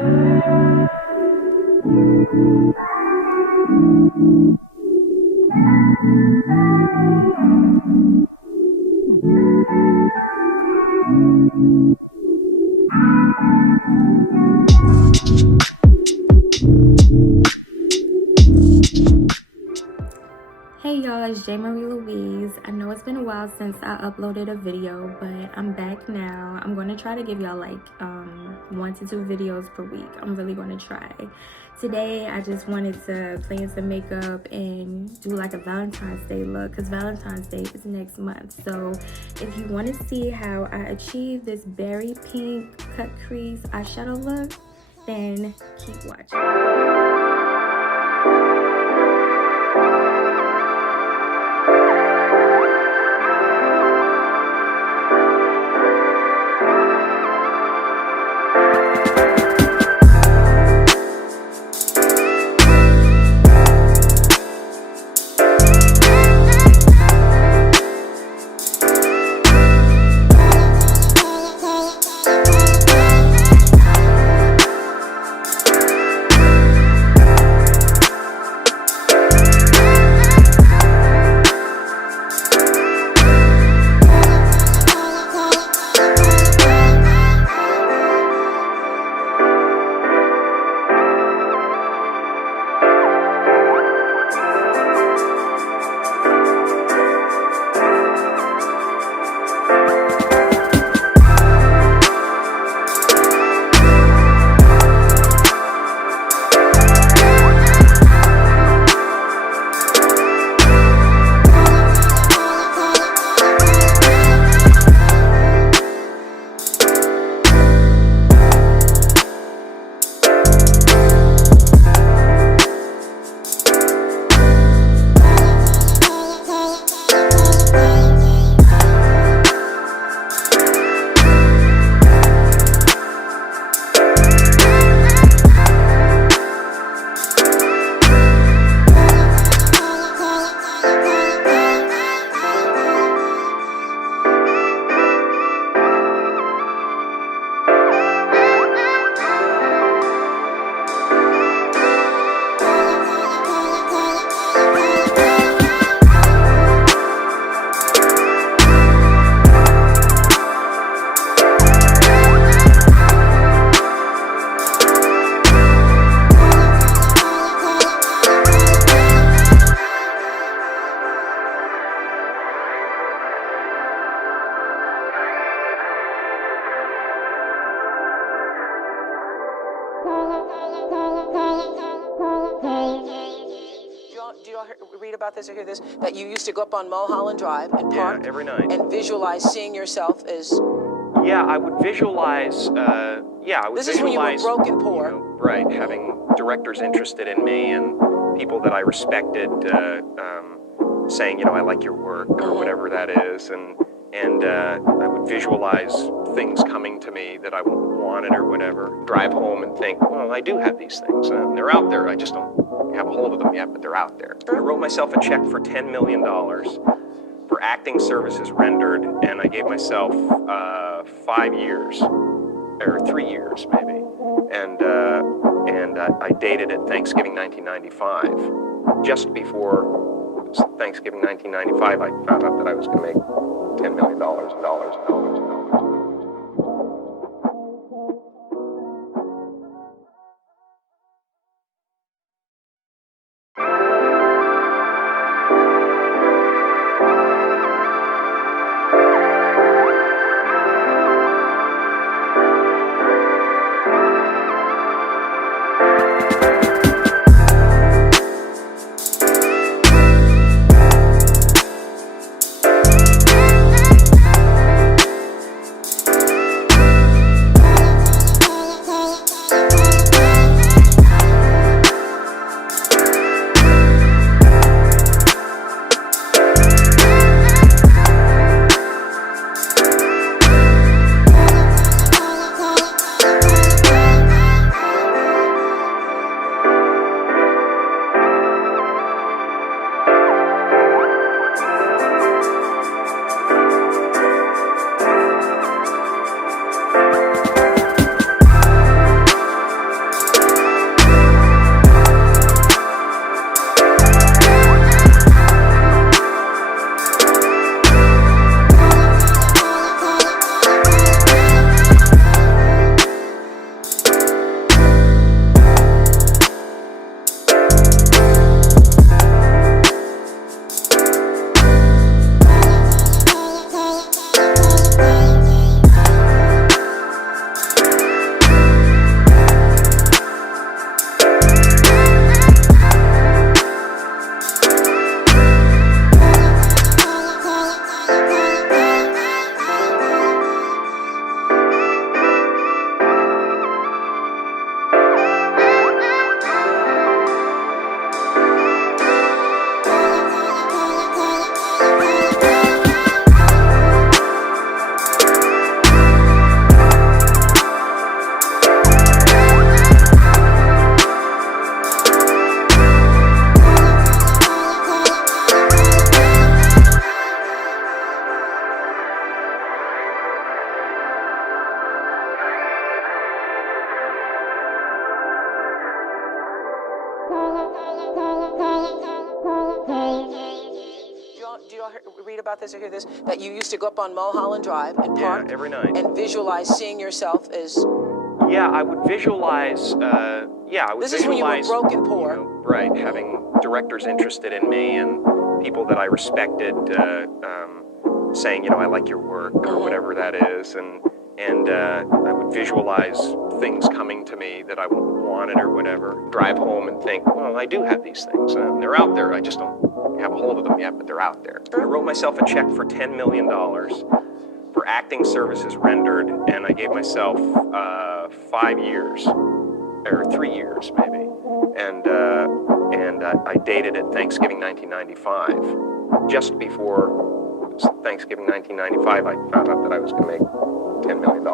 Hey y'all, it's J. Marie Louise. I know it's been a while since I uploaded a video, but I'm back now. I'm going to try to give y'all like 1 to 2 videos per week. I'm really going to try. Today, I just wanted to play in some makeup and do like a Valentine's Day look because Valentine's Day is next month. So if you want to see how I achieve this berry pink cut crease eyeshadow look, then keep watching. Do you all read about this or hear this? That you used to go up on Mulholland Drive and park every night and visualize seeing yourself as... Yeah, I would visualize, This is when you were broke and poor. You know, right, having directors interested in me and people that I respected saying, you know, I like your work or whatever that is. And I would visualize things coming to me that I wanted or whatever. Drive home and think, well, I do have these things. And they're out there. I just don't have a hold of them yet, but they're out there. I wrote myself a check for $10 million for acting services rendered, and I gave myself 5 years, or 3 years maybe. And I dated it Thanksgiving 1995. Just before Thanksgiving 1995, I found out that I was going to make $10 million. read about this or hear this? That you used to go up on Mulholland Drive and park every night and visualize seeing yourself as. Yeah, I would visualize. This is when you were broke and poor. Right, having directors interested in me and people that I respected saying, I like your work or whatever that is, and I would visualize things coming to me that I wanted or whatever. Drive home and think, well, I do have these things. They're out there. I just don't have a hold of them yet, but they're out there. I wrote myself a check for $10 million for acting services rendered, and I gave myself 5 years, or 3 years maybe, and I dated it Thanksgiving 1995. Just before Thanksgiving 1995, I found out that I was going to make $10 million.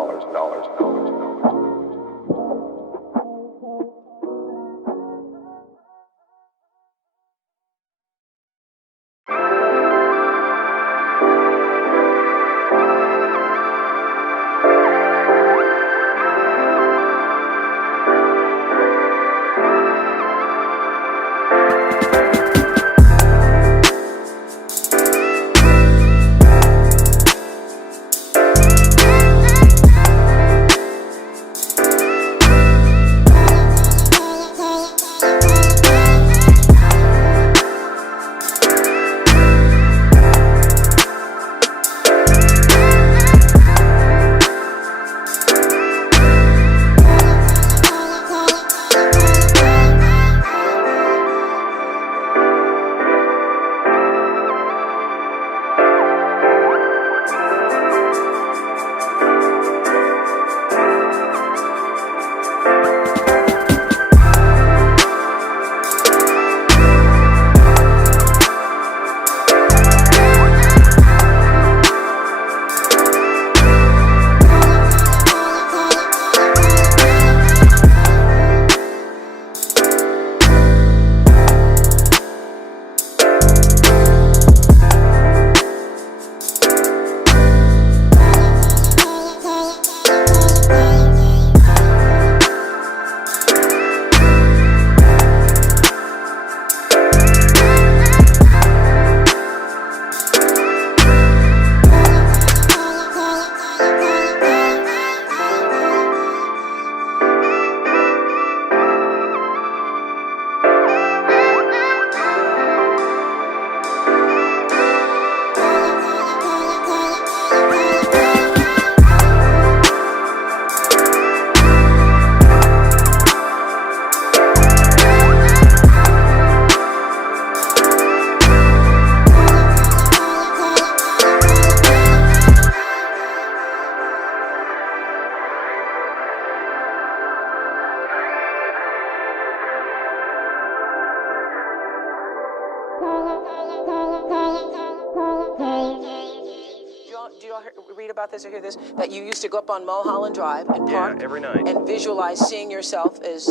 Do you all read about this or hear this? That you used to go up on Mulholland Drive and park every night and visualize seeing yourself as.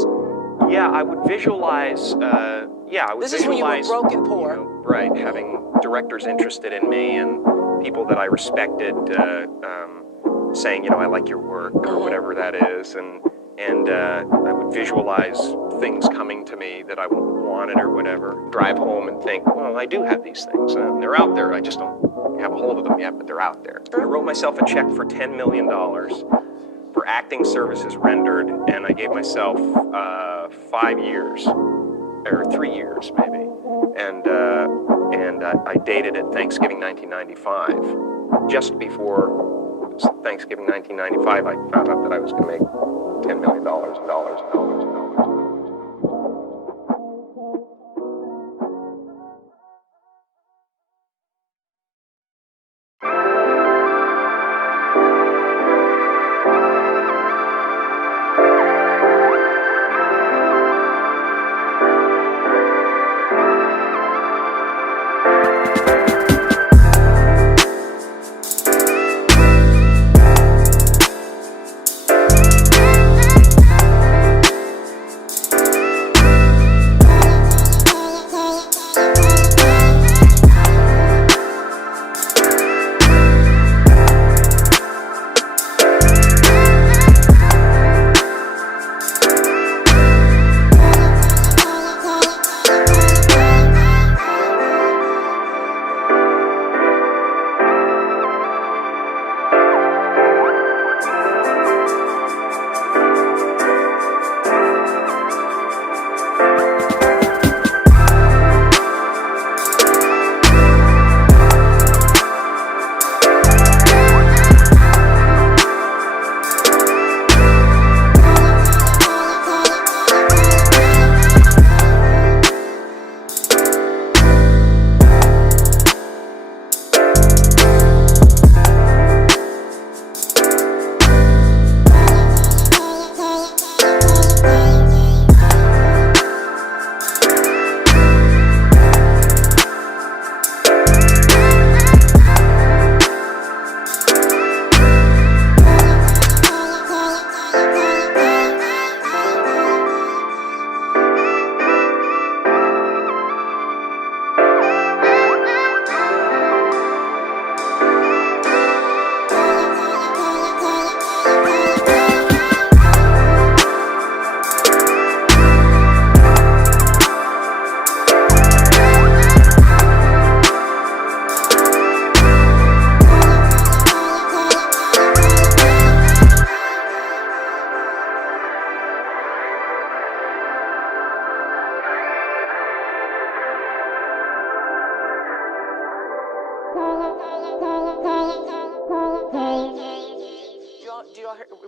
Yeah, I would visualize. This is when you were broke and poor. Right, having directors interested in me and people that I respected saying, I like your work or whatever that is, and I would visualize things coming to me that I wanted or whatever. Drive home and think, well, I do have these things. They're out there. I just don't have a hold of them yet, but they're out there. I wrote myself a check for $10 million for acting services rendered, and I gave myself 5 years, or 3 years maybe, and I dated it Thanksgiving 1995. Just before Thanksgiving 1995, I found out that I was going to make $10 million.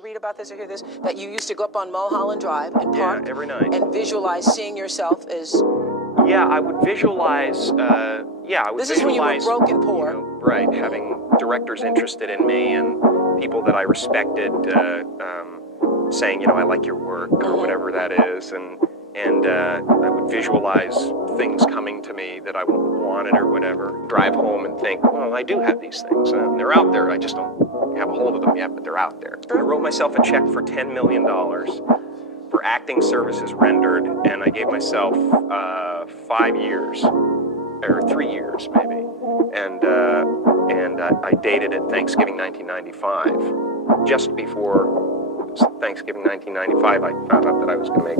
read about this or hear this? That you used to go up on Mulholland Drive and park every night and visualize seeing yourself as. Yeah, I would visualize. This is when you were broke and poor. You know, right, having directors interested in me and people that I respected saying, you know, I like your work or whatever that is, and I would visualize things coming to me that I wanted or whatever. Drive home and think, well, I do have these things. They're out there. I just don't have a hold of them yet, but they're out there. I wrote myself a check for $10 million for acting services rendered, and I gave myself 5 years, or 3 years maybe, and I dated it Thanksgiving 1995. Just before Thanksgiving 1995, I found out that I was going to make